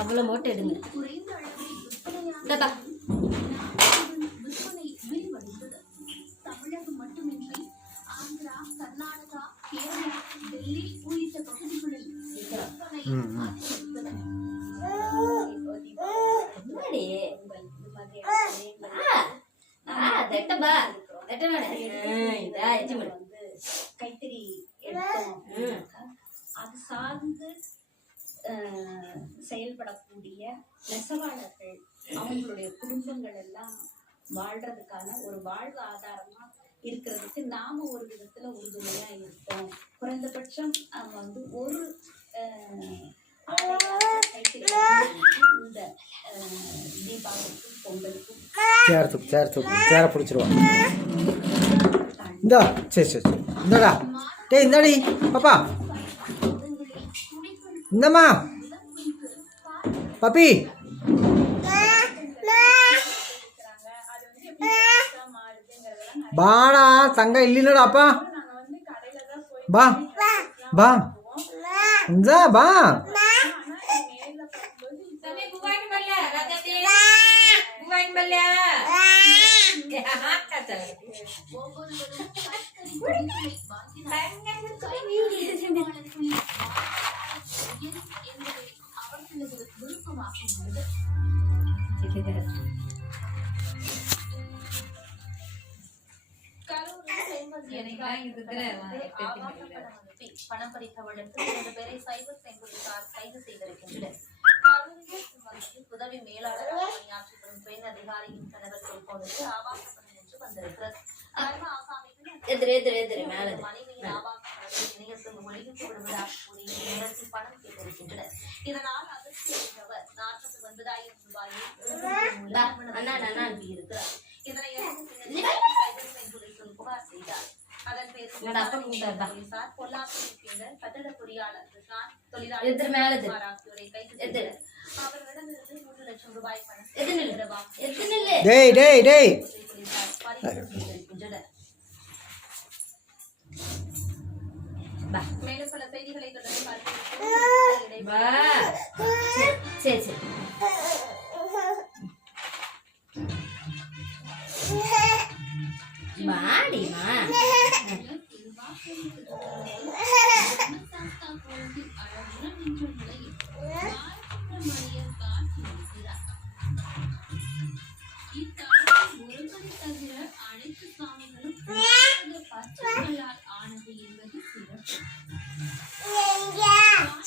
அவ்வளோ மூட்டை எடுங்க. இந்தப்பா தமிழகம் மட்டுமின்றி ஆந்திரா, கர்நாடகா, கேரளா, டெல்லி உள்ளிட்ட பகுதிகளில் கைத்தறி எடுத்தோம். அது சார்ந்து செயல்படக்கூடிய நெசவாளர்கள் அவங்களுடைய குடும்பங்கள் எல்லாம் வாழ்றதுக்கான ஒரு வாழ்வு ஆதாரமா இருக்கிறதுக்கு நாம ஒரு விதத்துல உறுதுணையா இருப்போம். குறைந்தபட்சம் அவங்க வந்து ஒரு இந்த தீபாவளிக்கும் பொங்கலுக்கும் சேர பிடிச்சிருவோம். இந்தா சரி சரி சரி இந்தடா டேய் இந்தாடி பாப்பா இந்தம்மா பப்பி பாடா தங்க இல்லைல்லடா அப்பா பா பா இந்தா பா அவர்களது விருப்பமாக உள்ளது. பணம் பறித்த வழக்கில் 2 பேரை சைபர் போலீசார் கைது செய்திருக்கின்றனர். உதவி மேலாளராக பணியாற்றி வரும் பெண் அதிகாரியின் கணவர் செல்போனுக்கு ஆபாச பணம் என்று வந்திருக்கிறது. மனைவியின் ஆபாச பணத்தை இணையத்தில் ஒளிவிட்டு விடுவதாக கூறி நேரத்தில் பணம் கேட்டிருக்கின்றனர். இதனால் அதிர்ச்சி அடைந்தவர் 49,000 ரூபாயை அனுப்பியிருக்கிறார். இதனை போலீசில் புகார் செய்தார். அதன் பேரில் போலீசார் பொள்ளாச்சியைச் சேர்ந்த கட்டட பொறியாளர் கிருஷ்ணன் தொழிலாளர் ஆகியோரை கைது செய்தனர். அவர்களிடமிருந்து 3 லட்சம் ரூபாய் பணம் மேலும் பல செய்திகளை தொடர்ந்து அனைத்து சாமிகளும் பச்சைகளால் ஆனது என்பது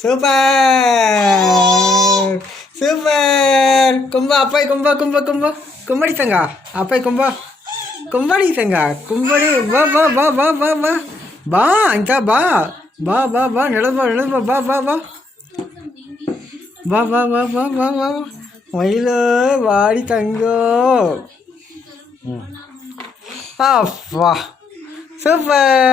சூப்பர் சூப்பர் கும்ப அப்பாய் கும்ப கும்ப கும்ப கும்படி தங்கா அப்பாய் கும்ப கும்படி தங்கா கும்படி வா வா வா வா வா வா பா அங்கா பா பா பா பா நிலம்பா நிலம்பா பா பா பா வா வா வா வா வா வா மயில வாடி தங்கோ வா சூப்பர்.